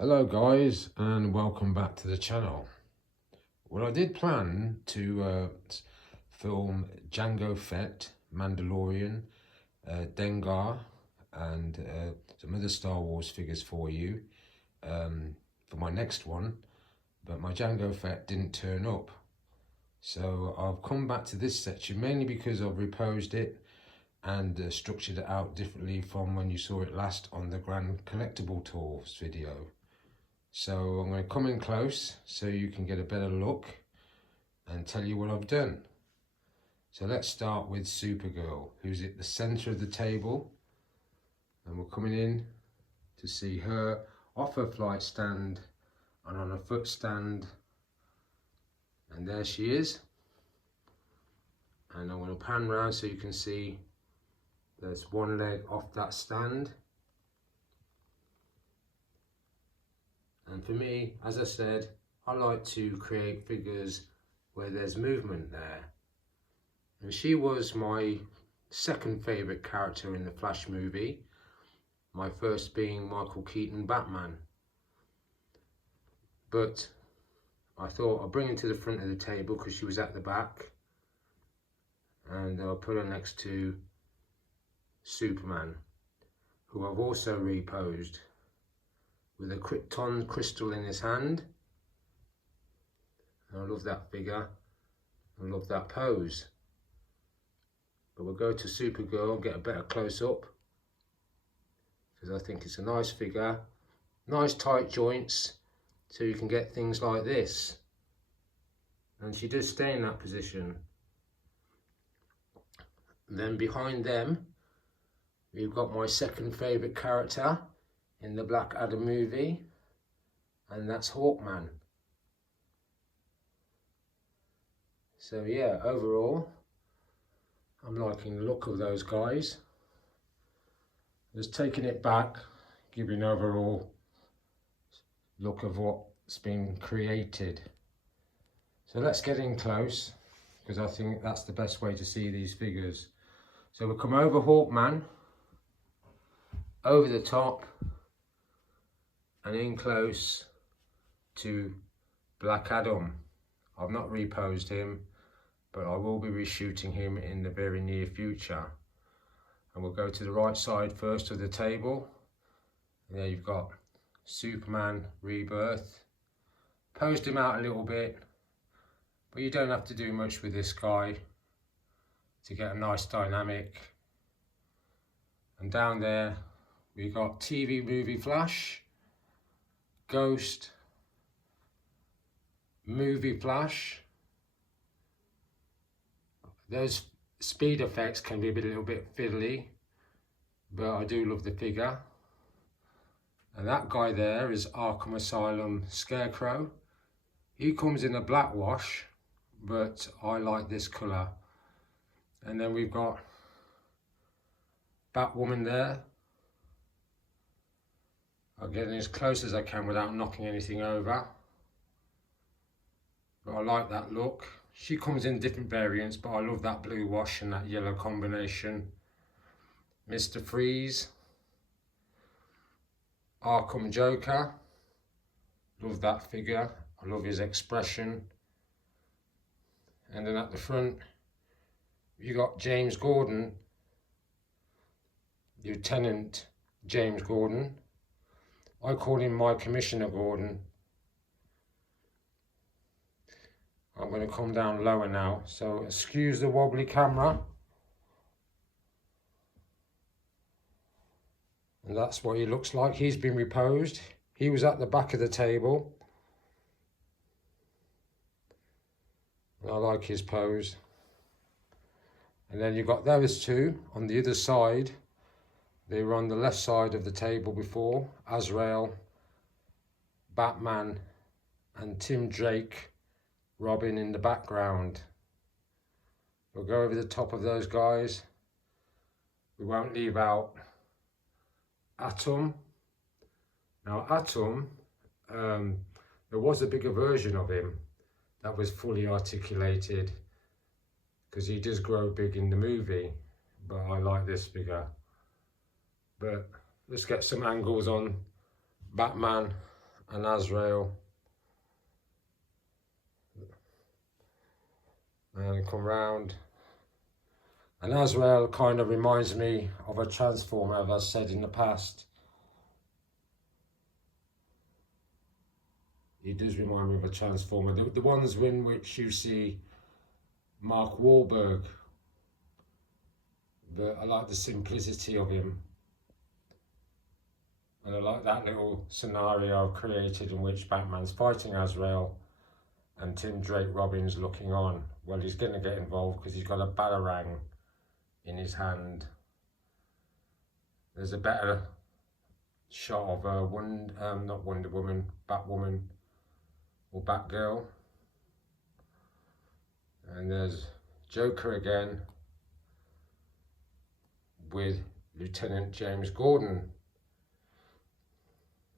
Hello guys, and welcome back to the channel. Well, I did plan to film Jango Fett, Mandalorian, Dengar, and some other Star Wars figures for you for my next one, but my Jango Fett didn't turn up. So I've come back to this section mainly because I've reposed it and structured it out differently from when you saw it last on the Grand Collectible Tours video. So I'm going to come in close so you can get a better look and tell you what I've done. So let's start with Supergirl, who's at the center of the table, and we're coming in to see her off her flight stand and on a foot stand, and there she is. And I'm going to pan round so you can see there's one leg off that stand. And for me, as I said, I like to create figures where there's movement there. And she was my second favourite character in the Flash movie, my first being Michael Keaton Batman. But I thought I'll bring her to the front of the table because she was at the back, and I'll put her next to Superman, who I've also reposed with a Krypton crystal in his hand. And I love that figure, I love that pose. But we'll go to Supergirl and get a better close-up, because I think it's a nice figure, nice tight joints, so you can get things like this. And she does stay in that position. And then behind them, we've got my second favourite character in the Black Adam movie, and that's Hawkman. So yeah, overall, I'm liking the look of those guys. Just taking it back, giving an overall look of what's been created. So let's get in close, because I think that's the best way to see these figures. So we'll come over Hawkman, over the top, and in close to Black Adam. I've not reposed him, but I will be reshooting him in the very near future. And we'll go to the right side first of the table. And there you've got Superman Rebirth. Posed him out a little bit, but you don't have to do much with this guy to get a nice dynamic. And down there we've got TV movie Flash, Ghost, movie Flash. Those speed effects can be a little bit fiddly, but I do love the figure. And that guy there is Arkham Asylum Scarecrow. He comes in a black wash, but I like this colour. And then we've got Batwoman there. I'm getting as close as I can without knocking anything over. But I like that look. She comes in different variants, but I love that blue wash and that yellow combination. Mr. Freeze. Arkham Joker. Love that figure. I love his expression. And then at the front, you got James Gordon. Lieutenant James Gordon. I call him my Commissioner Gordon. I'm going to come down lower now, so excuse the wobbly camera. And that's what he looks like. He's been reposed. He was at the back of the table. And I like his pose. And then you've got those two on the other side. They were on the left side of the table before. Azrael, Batman, and Tim Drake, Robin in the background. We'll go over the top of those guys. We won't leave out Atom. Now Atom, there was a bigger version of him that was fully articulated, because he does grow big in the movie, but I like this figure. But let's get some angles on Batman and Azrael, and come round. And Azrael kind of reminds me of a Transformer, as I said in the past. He does remind me of a Transformer. The ones in which you see Mark Wahlberg, but I like the simplicity of him. And I like that little scenario I've created in which Batman's fighting Azrael and Tim Drake Robin's looking on. Well, he's going to get involved because he's got a batarang in his hand. There's a better shot of not Wonder Woman, Batwoman or Batgirl. And there's Joker again with Lieutenant James Gordon.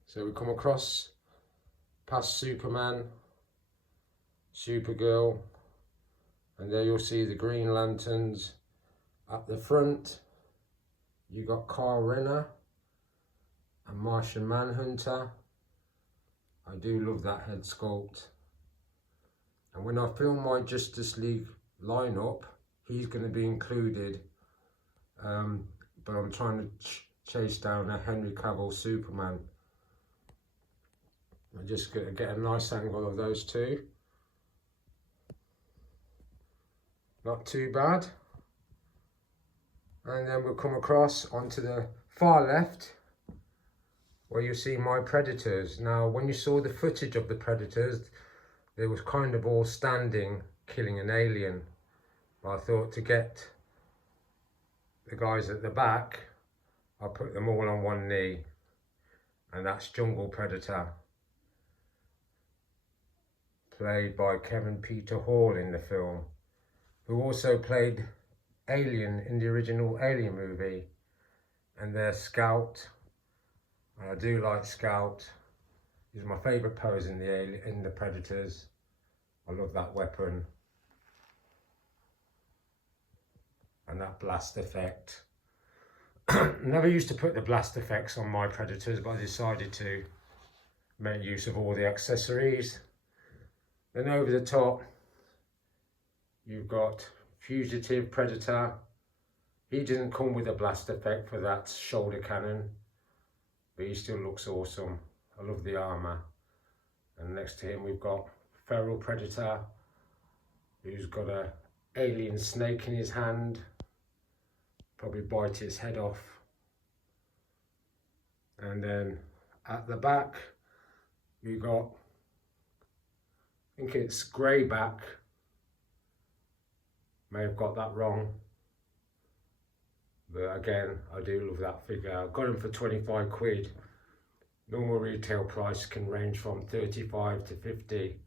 So we come across past Superman, Supergirl, and there you'll see the Green Lanterns. At the front, you got Kyle Rayner and Martian Manhunter. I do love that head sculpt. And when I film my Justice League lineup, he's going to be included. But I'm trying to chase down a Henry Cavill Superman. I'm just going to get a nice angle of those two. Not too bad. And then we'll come across onto the far left where you see my Predators. Now, when you saw the footage of the Predators, they was kind of all standing, killing an alien. But I thought to get the guys at the back, I'll put them all on one knee. And that's Jungle Predator, played by Kevin Peter Hall in the film, who also played Alien in the original Alien movie. And there's Scout. I do like Scout. He's my favourite pose in the Predators. I love that weapon. And that blast effect. Never used to put the blast effects on my Predators, but I decided to make use of all the accessories. Then over the top, you've got Fugitive Predator. He didn't come with a blast effect for that shoulder cannon, but he still looks awesome. I love the armour. And next to him we've got Feral Predator, who's got a alien snake in his hand. Probably bite its head off. And then at the back we've got, I think it's Greyback. May have got that wrong. But again, I do love that figure. I got him for 25 quid. Normal retail price can range from 35 to 50.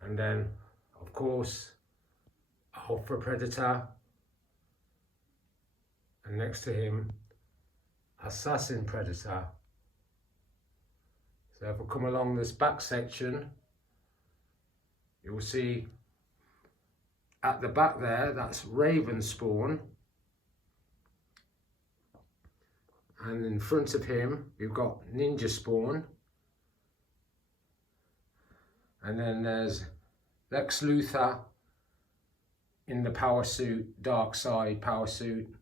And then, of course, Alpha Predator. And next to him, Assassin Predator. So if I come along this back section, you'll see at the back there, that's Raven Spawn. And in front of him, you've got Ninja Spawn. And then there's Lex Luthor in the power suit, Dark Side power suit,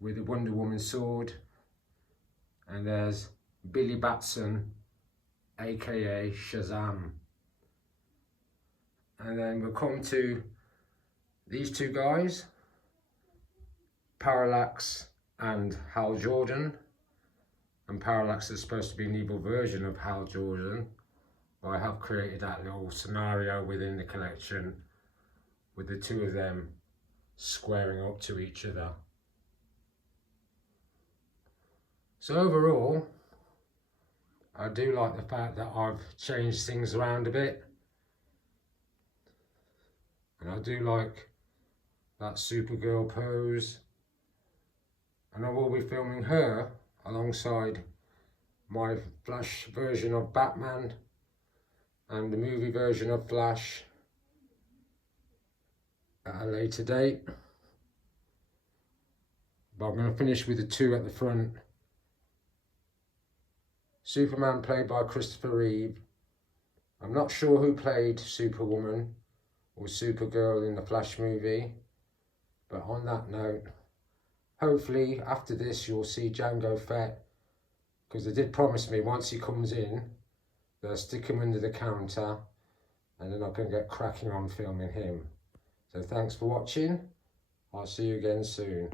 with a Wonder Woman sword. And there's Billy Batson, aka Shazam. And then we'll come to these two guys, Parallax and Hal Jordan. And Parallax is supposed to be an evil version of Hal Jordan, but I have created that little scenario within the collection with the two of them squaring up to each other. So overall, I do like the fact that I've changed things around a bit, and I do like that Supergirl pose, and I will be filming her alongside my Flash version of Batman and the movie version of Flash at a later date. But I'm going to finish with the two at the front Superman played by Christopher Reeve. I'm not sure who played Superwoman or Supergirl in the Flash movie, but on that note, hopefully after this you'll see Django Fett, because they did promise me once he comes in they'll stick him under the counter and then I can get cracking on filming him. So thanks for watching. I'll see you again soon.